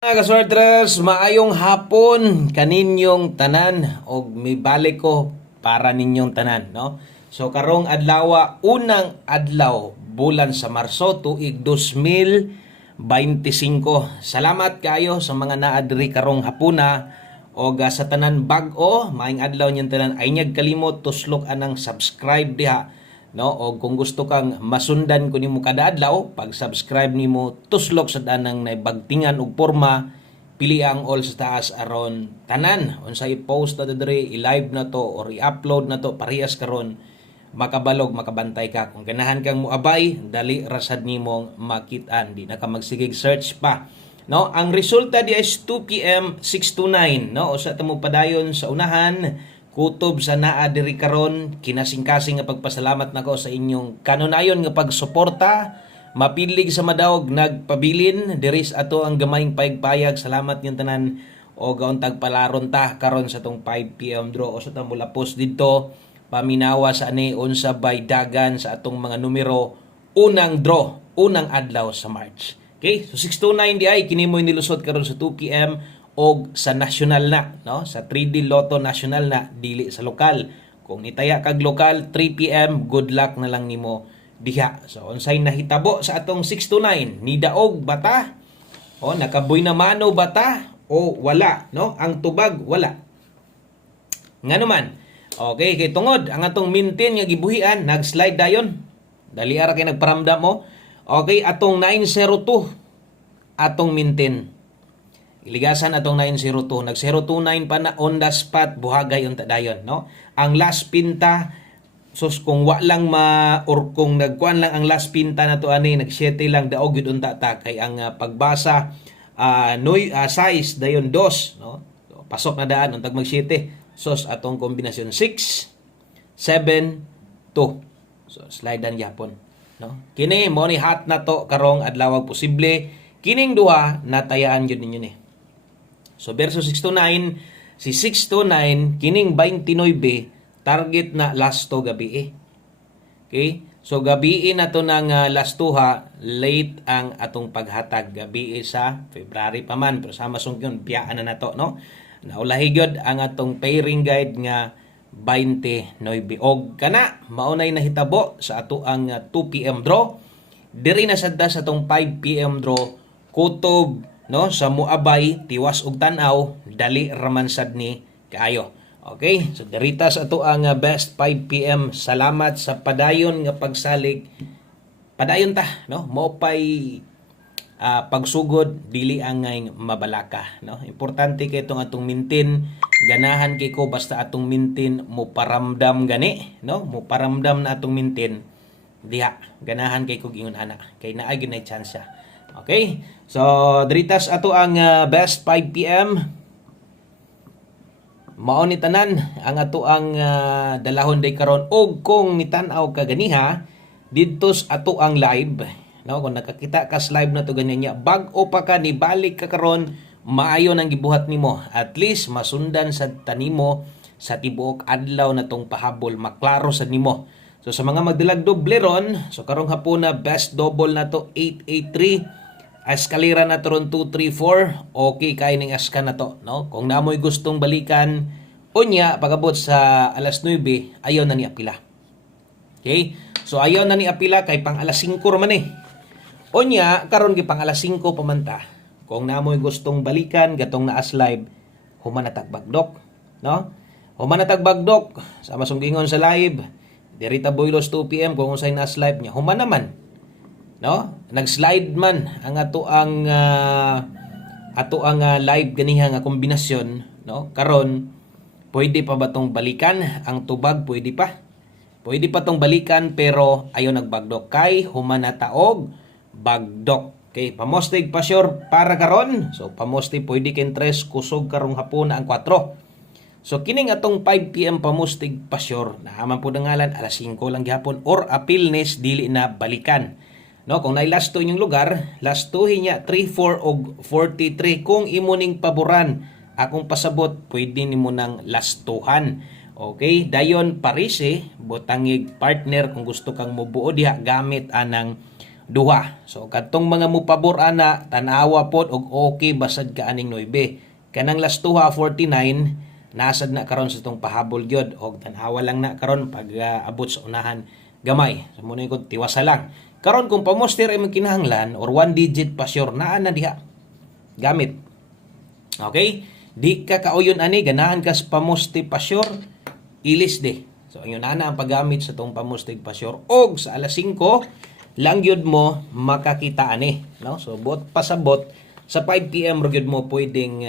Mga kaswertres, maayong hapon kaninyong tanan og may balik ko para ninyong tanan, no? So karong adlaw, unang adlaw bulan sa Marso tuig 2025. Salamat kayo sa mga naa diri karong hapuna og sa tanan bag-o, maayong adlaw ninyong tanan. Ay nyag kalimot tuslok anang subscribe diha, no? O kung gusto kang masundan ko nimo kada adlaw, pag-subscribe nimo tuslok sa danang naibagtingan og porma, pili ang all sa taas aron tanan unsa i-post na diri, i-live na to or i-upload na to parehas karon makabalog, makabantay ka. Kung ganahan kang muabay, dali rasad nimong makit-an, di na ka magsigig search pa, no? Ang resulta di is 2 PM 629, no? O sa tamo padayon sa unahan kutob sa naa diri karon, kinasing-kasing nga pagpasalamat nako sa inyong kanunayon nga pagsuporta, mapilig sa madawog nagpabilin diri sa ato ang gamayng payag-payag. Salamat yung tanan o gauntag palaron ta karon sa tong 5 PM draw o sa tamo lapos didto paminawa sa ani unsa bay dagan sa atong mga numero unang draw, unang adlaw sa March. Okay? So 629 di ay kini mo nilusot karon sa 2 PM og sa national na, no? Sa 3D Lotto national na, dili sa lokal. Kung nitaya kag lokal 3 PM, good luck na lang nimo diha. So unsay nahitabo sa atong 629? Nidaog bata? O nakaboy na mano bata o wala, no? Ang tubag wala. Ngano man. Okay, kay tungod ang atong mintin nga gibuhian nag-slide dayon. Dali ara kay nagparamdam mo. Okay, atong 902 atong mintin. Iligasan atong 902. Nag 029 pa na on the spot buhagay unta dayon, no? Ang last pinta sus kung wa lang or kung nagkuan lang ang last pinta na to ani nag 7 lang daog gid unta ta kay ang pagbasa size dayon 2, no? So, pasok na daan untag mag 7. Sus atong kombinasyon 6 7 2. So slide gyapon, no? Kini mo ni hot na to karong adlaw posible kining duha natayaan gyud ninyo ni. So verso 629, si 629 kining 29 target na last to gabi. Okay? So gabi na to nang last tuha, late ang atong paghatag gabi sa February pa man pero sama sungkyon biyaan na to, no? Naulahi gyud ang atong pairing guide nga 29 og kana maunay nahitabo sa ato ang 2 PM draw. Diri na sadta sa atong 5 PM draw kutob, no, sa muabay tiwas og tan-aw dali raman sad ni kaayo. Okay, so derita sa ato ang best 5 PM. Salamat sa padayon nga pagsalig. Padayon ta, no? Mo pay pagsugod dili ang mabalaka, no? Importante kay itong atong mintin. Ganahan kay ko basta atong mintin mo paramdam gani, no? Mo paramdam na atong mintin diha. Ganahan kay ko gingon ana kay naay gyud na chance. Okay? So, diritas ato ang best 5 PM. Mao ni tanan ang ato ang dalahon day karon og kung mitan-aw ka ganiha didto sa ato ang live, no? Kung nakakita ka sa live na to ganyan niya, bag-o pa ka ni balik ka karon, maayo nang gibuhat nimo. At least masundan sa tanimo sa tibuok adlaw na tong pahabol, maklaro sa nimo. So sa mga magdalag doble ron, so karong hapon na best double na to 883. Eskalera na to ron 234. Okay kay ning aska na to, no? Kung namoy gustong balikan unya pagabot sa alas 9 ayaw na ni apila. Okay? So ayaw na ni apila kay pang alas 5 man eh. Unya karon gi pang alas 5 pa man ta. Kung namoy gustong balikan gatong naas live, humanatag bagdok, no? Humanatag bagdok sa masunggingon sa live. Dirita Boylos 2 PM kung unsay naas live nya, human naman, no? Nag-slide man ang ato ang live ganiha nga kombinasyon, no? Karon pwede pa ba tong balikan ang tubag? Pwede pa. Pwede pa tong balikan pero ayaw nagbagdok kay humanata og bagdok. Okay, pamostig pa sure para karon. So pamostig pwede ken 3 kusog karong hapon ang 4. So kining atong 5 PM pamustig pa sure nahaman po ngalan alas 5 lang gihapon or apilnes dili na balikan. No, kung nay last 2 inyong lugar, last 2 niya 34 og 43. Kung imo ning paboran akong pasabot, pwede nimo nang last 2han. Okay, dayon parise botangig partner kung gusto kang mobuo diha gamit anang duha. So kadtong mga mupabor ana tan-awa pod og okay basad ka aning 9. Kanang last duha 49 nasad na karon sa tong pahabol gyud og tan-awa lang na karon pag abot sa unahan gamay. So mo ko tiwasa lang. Karon kung pamoster ay magkinahanglan or 1 digit pa sure naa na diha. Gamit. Okay? Di ka kauyon ani ganahan ka sa pamoste pa sure ilis de. So yun na ang paggamit sa tong pamustig pa sure og sa alas 5 lang gyud mo makakita ani, no? So bot pasabot sa 5 PM ra gyud mo pwedeng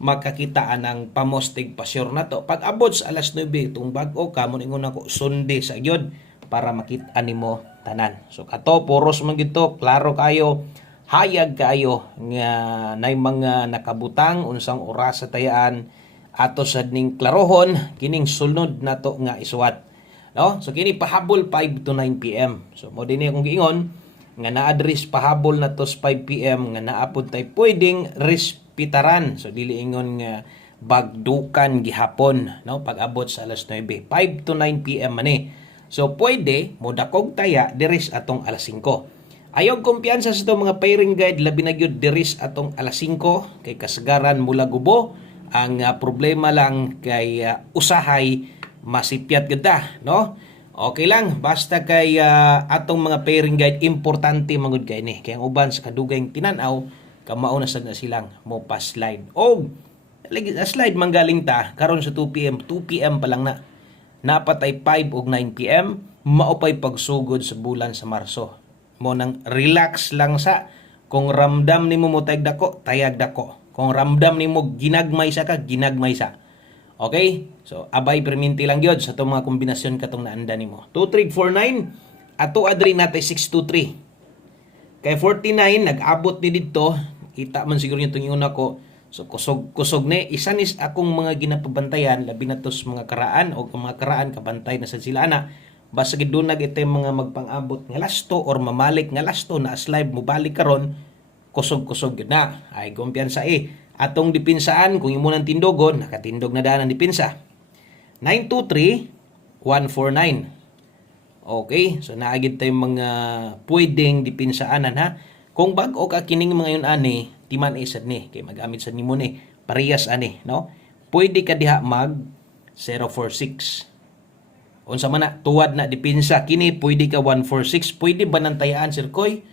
makakita ang pamustig pa sure na to. Pag abot sa alas 9 tung bag-o ka mo ingon ako Sunday sa gyud para makita nimo tanan. So kato puros man gyud to, klaro kayo, hayag kayo nga nay mga nakabutang unsang oras sa tayaan ato sad ning klarohon kining sulod nato nga isuwat, no? So kini pahabol 5 to 9 PM. So mo dinhi akong giingon nga na-address pahabol na to sa 5 PM nga naapod tay pwedeng respitaran. So dili ingon nga bagdukan gihapon, no? Pag abot sa alas 9 5 to 9 PM mani. So pwede mo dakog taya diris atong alas 5. Ayog kumpiyansa sa itong mga pairing guide labi na gyud diris atong alas 5 kay kasagaran mula gubo. Ang problema lang kay usahay masipyat ganda, no? Okay lang basta kay atong mga pairing guide importante magud kay ni kay ang uban sa kadugay tinan-aw kamao na sad na silang mo pa slide. Og slide manggaling ta karon sa 2 PM, 2 PM pa lang na. Napatay 5 ug 9 PM maupay pagsugod sa bulan sa Marso. Mo nang relax lang sa kung ramdam nimo mo tayag dako, tayag dako. Kung ramdam nimo ginagmay sa ka, ginagmay sa. Okay? So abay perminti lang gyud sa itong mga kombinasyon katong naanda nimo. 2349 ato adri natay 623. Kay 49 nag-abot ni didto, kita man siguro yung tungiuna ko. So kusog ni isa nis akong mga ginapabantayan labi na tos mga karaan o mga karaan kabantay na sa sila ana. Basta gid dunag ite mga magpang-abot nga lasto or mamalik nga lasto na slide mo balik karon kusog-kusog gid na. Ay kumpiyansa atong dipinsaan kung imo nang tindogon nakatindog na daan ang dipinsa. 923149. Okay, so naagid tay mga pwedeng dipinsaanan ha. Kung bag-o ka kining mga yun ani, timan isad ni kay magamit sa nimo ni parehas ani, no? Pwede ka diha mag 046. Unsa man na tuwad na dipinsa kini pwede ka 146, pwede ba nang tayaan Sir Koy?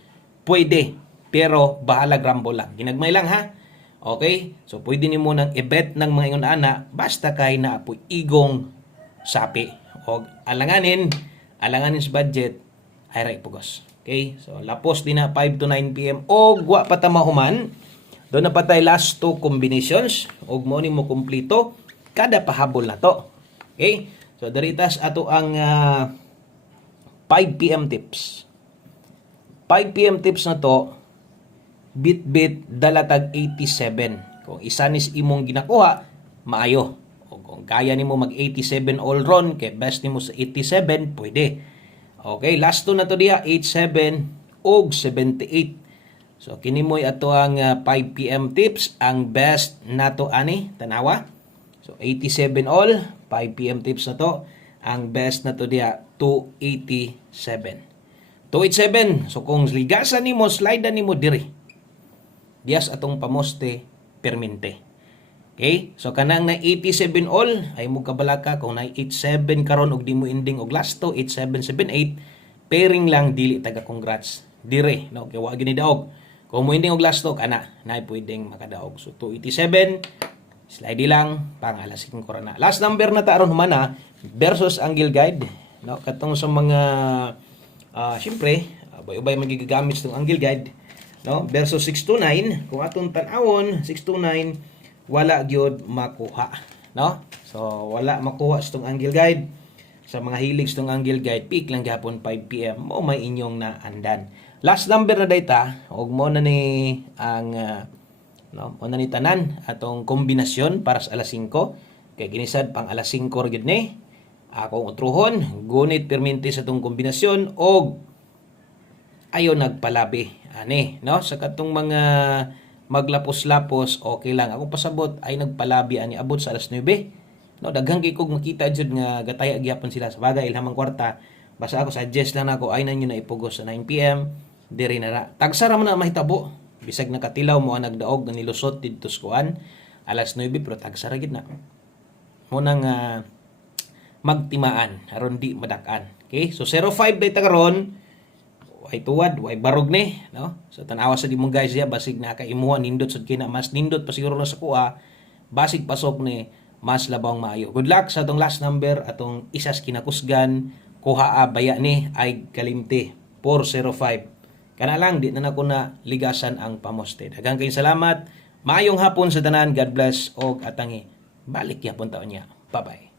Pwede, pero bahala grambo lang. Ginagmay lang ha. Okay? So pwede nimo nang i-bet ng mga ingon ana basta kay naapoy igong sapi. O alanganin sa budget ay ra ipugos. Okay? So lapos din na 5 to 9 PM o wa pa ta mahuman. Doon na patay last 2 combinations og mo ni mo kumplito kada pahabol na to. Okay? So daritas ato ang 5 PM tips. 5 PM tips na to bit dalatag 87. Kung isa nis imong ginakuha, maayo. O kung kaya nimo mag 87 all run, kay best nimo sa 87, pwede. Okay, last two na to diya 87 og 78. So kini mo'y ato ang 5 PM tips, ang best nato ani tanawa. So 87 all, 5 PM tips na to. Ang best na to diya 287. 287. So kung ligasan nimo, slide nimo diri. Dias atong pamoste permente. Okay? So kanang na 87 all ay mo kabalaka kung na 87 karon og di mo ending og last to 8778 pairing lang dili taga congrats dire no kay wa gini daog. Kung mo ending og last to kana na pwedeng makadaog. So 287 slide lang pang alas 5 na. Last number na ta aron humana versus angle guide no katong sa mga syempre ubay magigamit sa angle guide no versus 629 kung atong tan-awon 629 wala gyud makuha no so wala makuha sa tong angle guide sa mga hilig sa tong angle guide peak lang gyapon 5 PM mo may inyong naandan. Last number na data og mo na ni ang no mo na ni tanan atong kombinasyon para sa alas 5 kay ginisad pang alas 5 ra gyud ni akong utruhon gunit perminti sa tong kombinasyon og ayo nagpalabi ani no sa katong mga maglapos-lapos okay lang ako pasabot ay nagpalabi ani abot sa alas 9 no daghang kay kog makita jud nga gataya gyapon sila sa bagay ilhamang kwarta basta ako suggest lang nako ay nanyo na ipugos sa 9 PM diri na ra. Tagsara mo na mahitabo. Bisag nakatilaw mo ang nagdaog nga nilusot didto sa kuan. Alas 9 pero tagsara gid na. Mo nang magtimaan aron di madak-an. Okay? So 05 day ta karon. Way tuwad, way barog ni, no? So tanawa sa dimong guys ya basig nakaimuha nindot sad kina mas nindot pa siguro na sa kuha. Basig pasok ni mas labang maayo. Good luck sa atong last number atong isas kinakusgan kuha baya ni ay kalimti 405. Kana lang di na nako na ligasan ang pamoste. Daghang kayong salamat. Maayong hapon sa tanan. God bless og atangi. Balik yapon taon niya. Bye-bye.